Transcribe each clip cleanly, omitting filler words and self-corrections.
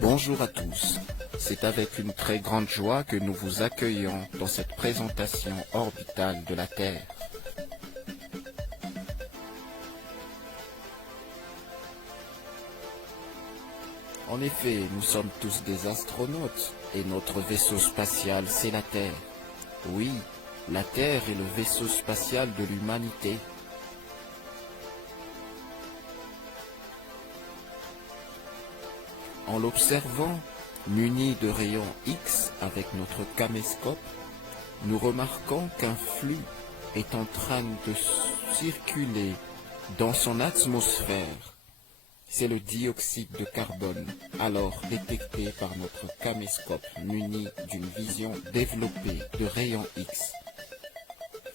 Bonjour à tous, c'est avec une très grande joie que nous vous accueillons dans cette présentation orbitale de la Terre. En effet, nous sommes tous des astronautes et notre vaisseau spatial c'est la Terre. Oui, la Terre est le vaisseau spatial de l'humanité. En l'observant, muni de rayons X avec notre caméscope, nous remarquons qu'un flux est en train de circuler dans son atmosphère. C'est le dioxyde de carbone, alors détecté par notre caméscope muni d'une vision développée de rayons X.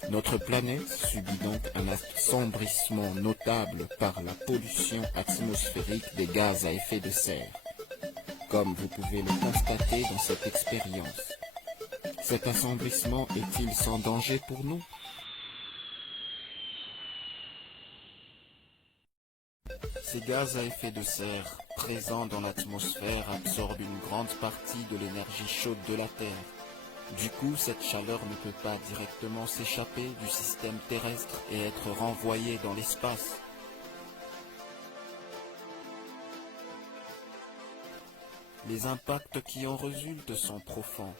Notre planète subit donc un assombrissement notable par la pollution atmosphérique des gaz à effet de serre, comme vous pouvez le constater dans cette expérience. Cet assombrissement est-il sans danger pour nous? Ces gaz à effet de serre présents dans l'atmosphère absorbent une grande partie de l'énergie chaude de la Terre. Du coup, cette chaleur ne peut pas directement s'échapper du système terrestre et être renvoyée dans l'espace. Les impacts qui en résultent sont profonds,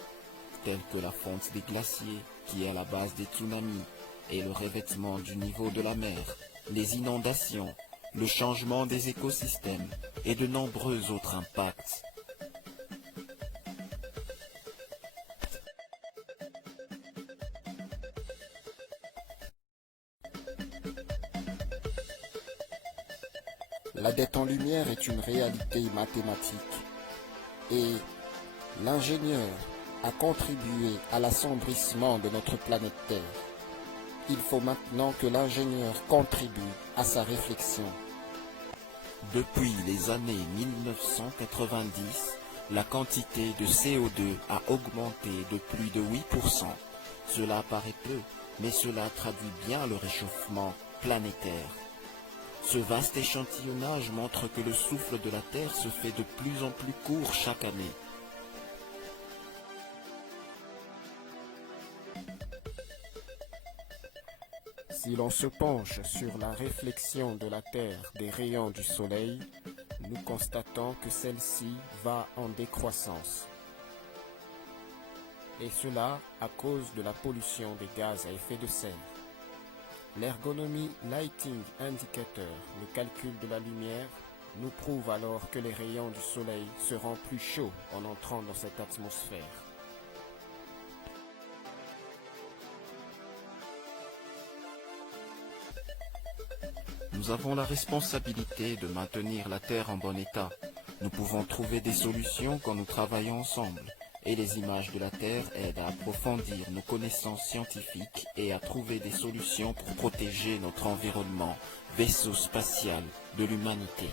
tels que la fonte des glaciers, qui est à la base des tsunamis, et le revêtement du niveau de la mer, les inondations, le changement des écosystèmes et de nombreux autres impacts. La dette en lumière est une réalité mathématique et l'ingénieur a contribué à l'assombrissement de notre planète Terre. Il faut maintenant que l'ingénieur contribue à sa réflexion. Depuis les années 1990, la quantité de CO2 a augmenté de plus de 8%. Cela paraît peu, mais cela traduit bien le réchauffement planétaire. Ce vaste échantillonnage montre que le souffle de la Terre se fait de plus en plus court chaque année. Si l'on se penche sur la réflexion de la Terre des rayons du Soleil, nous constatons que celle-ci va en décroissance. Et cela à cause de la pollution des gaz à effet de serre. L'ergonomie Lighting Indicator, le calcul de la lumière, nous prouve alors que les rayons du Soleil seront plus chauds en entrant dans cette atmosphère. Nous avons la responsabilité de maintenir la Terre en bon état. Nous pouvons trouver des solutions quand nous travaillons ensemble. Et les images de la Terre aident à approfondir nos connaissances scientifiques et à trouver des solutions pour protéger notre environnement, vaisseau spatial de l'humanité.